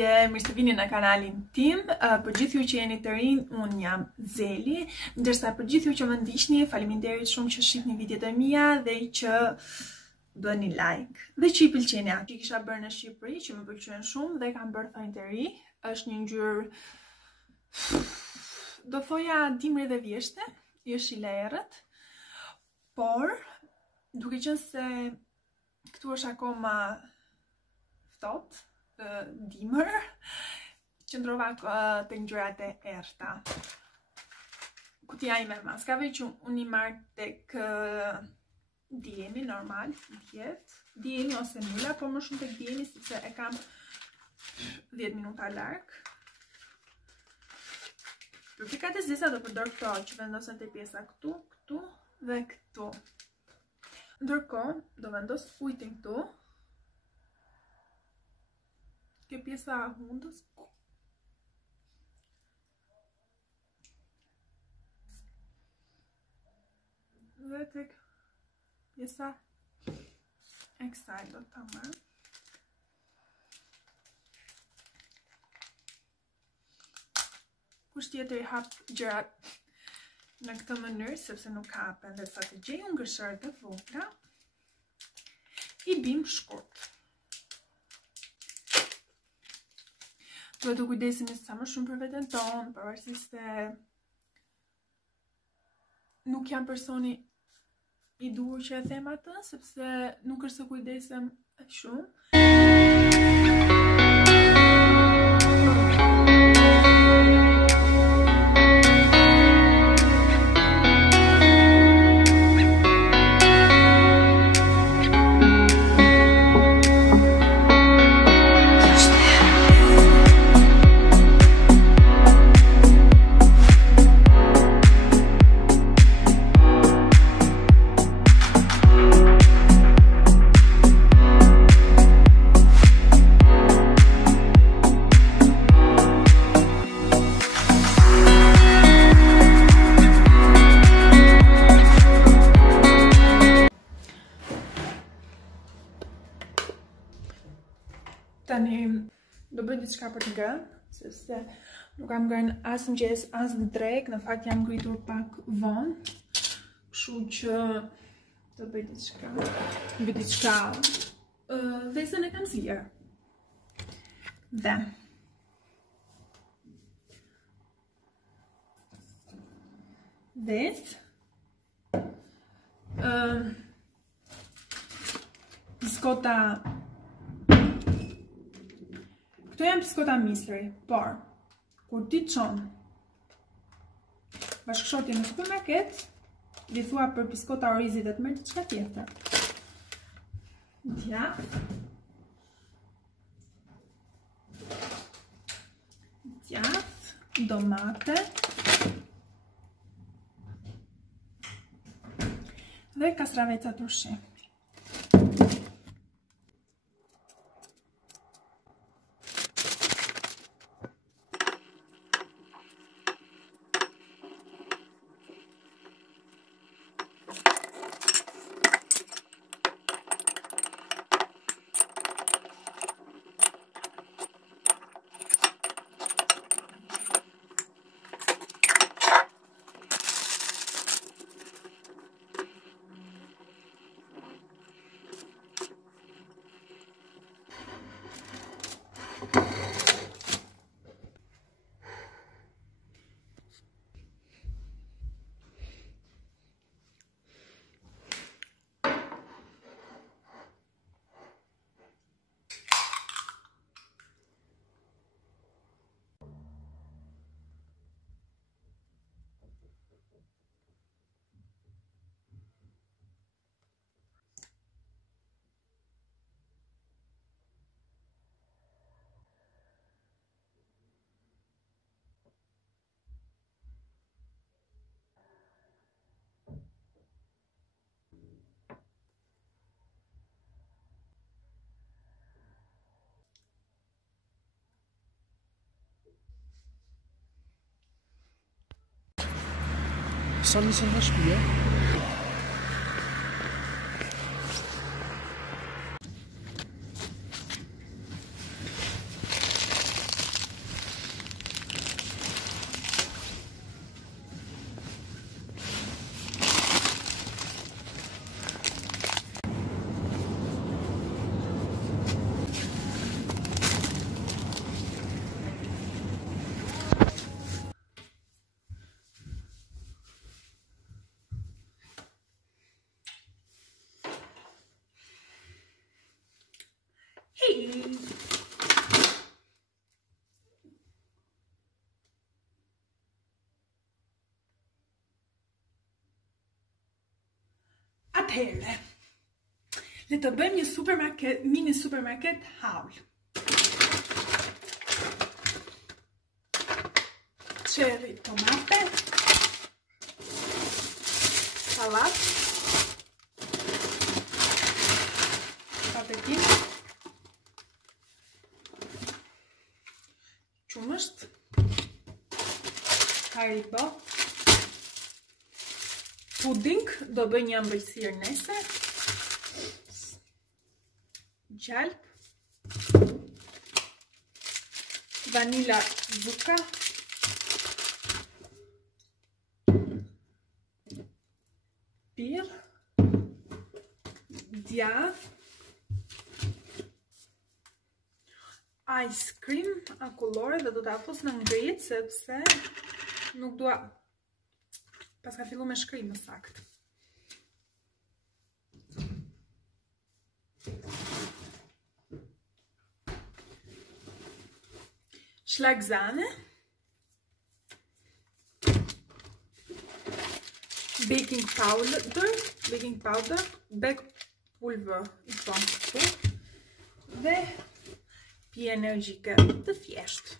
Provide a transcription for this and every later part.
Përshëndetje, mirë se vini në kanalin tim. Për gjithë ju që jeni të rinj, unë jam Zeli, ndërsa për gjithë ju që më ndiqni, faleminderit shumë që shihni videot e mia dhe që bëni like. Dhe që i pëlqeni ato që kisha bërë në Shqipëri, që më pëlqen shumë dhe kam bërë thonjë të ri. Është një ngjyrë, do thoja dimri dhe vjeshte, jeshile errët, por duke qenë se këtu është akoma ftohtë, dimër, qëndrova të ngjyrat e errta. Kutia ime e maskave që unë i marrë tek DM-i normal, DM-i ose Mila, por më shumë tek DM-i sepse e kam 10 minuta larg. Për pikat e zeza do përdor këto që vendosen te pjesa këtu, këtu dhe këtu. Ndërkohë do vendos ujin këtu. Ke pjesa hundës. Dhe tek pjesa e kësaj do ta marr. Kush tjetër i hap gjërat në këtë mënyrë, sepse nuk hapen dhe sa të gjej unë gërshërët e vogla, i bim shkurt. Duhet të kujdesemi sa më shumë për veten tonë, pavarësisht se nuk jam personi i duhur që e them atë, sepse nuk është se kujdesem shumë. Tani do bëj diçka për të ngrënë, sepse nuk kam ngrënë as mëngjes, as në drekë, në fakt jam ngritur pak vonë. Kështu që do bëj diçka. Vesën e kam zgjer. Dhe biskota. Këto janë biskota Mystery, por kur ti çon bashkëshortje në supermarket, i thua për biskota Orizi dhe të merr diçka tjetër. Djath, domate dhe kastraveca turshi. Sa nisën nga shtëpia? Atëherë, le të bëjmë një mini supermarket haul. Cherry tomate, salat, patekin, qumësht, haribo, puding, do bëj një ëmbëlsirë nesër, gjalp, vanila zuka, pirë, djath, ice cream akullore dhe do t'a fus në ngrit sepse nuk dua pas ka fillu me shkrim më sakt. Shlagzane, baking powder, bake pulver i thonë këtu, dhe pije energjike të thjeshtë.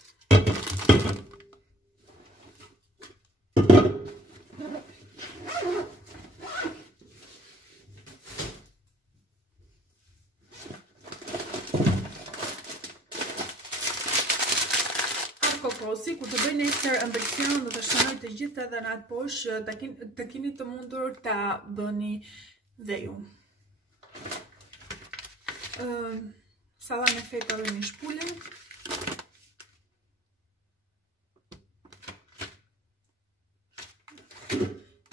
Kokosi, kur të bëj nesër ëmbëlsirën do të shënoj të gjithë edhe në atë poshtë të keni të mundur ta bëni dhe ju. Sallam me feta dhe një shpullën.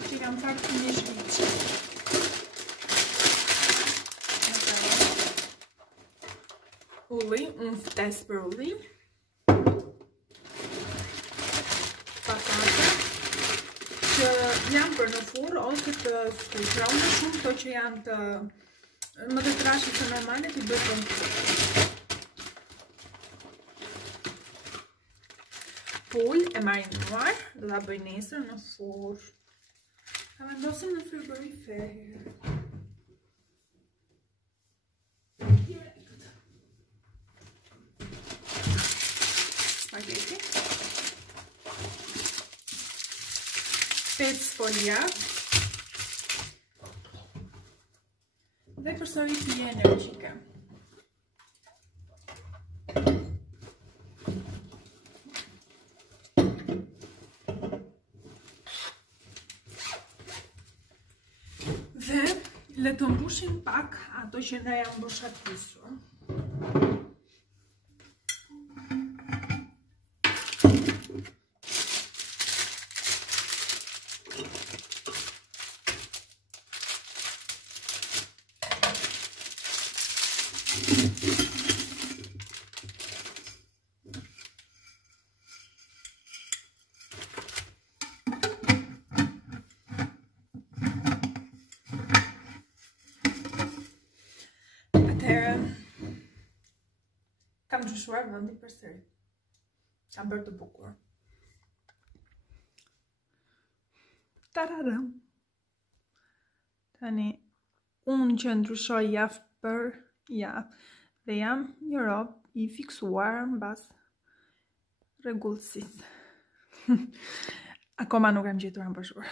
Që kam pak një shviqë. Ulli, unë ftes për ulli. Që janë për në furrë ose të skuqrona shumë, këto që janë të më të trashë të normale t'i bëj për në furrë. Pull e marinuar, do t'a bëj nesër në furrë. Ta vendosim në frigorifer. Spaghetti. 5 sfogliat dhe përsëri pije energjike. Dhe le të mbushim pak ato që na janë mbushatisur. Kam gjyshuar vendi përsëri. Kam bërë të bukur. Tararam. Tani, unë që ndryshoj javë për javë dhe jam një rob i fiksuar mbas rregullsisë. Akoma nuk kam gjetur ambashur.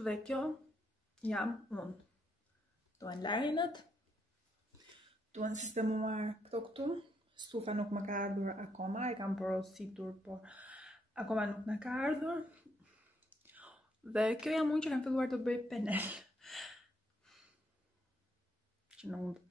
Dhe kjo jam unë. Duan larinët. Duan sistemuar këtu, stufa nuk më ka ardhur akoma, e kam porositur, por akoma nuk më ka ardhur. Dhe kjo jam unë që kam filluar të bëj penel. Që nuk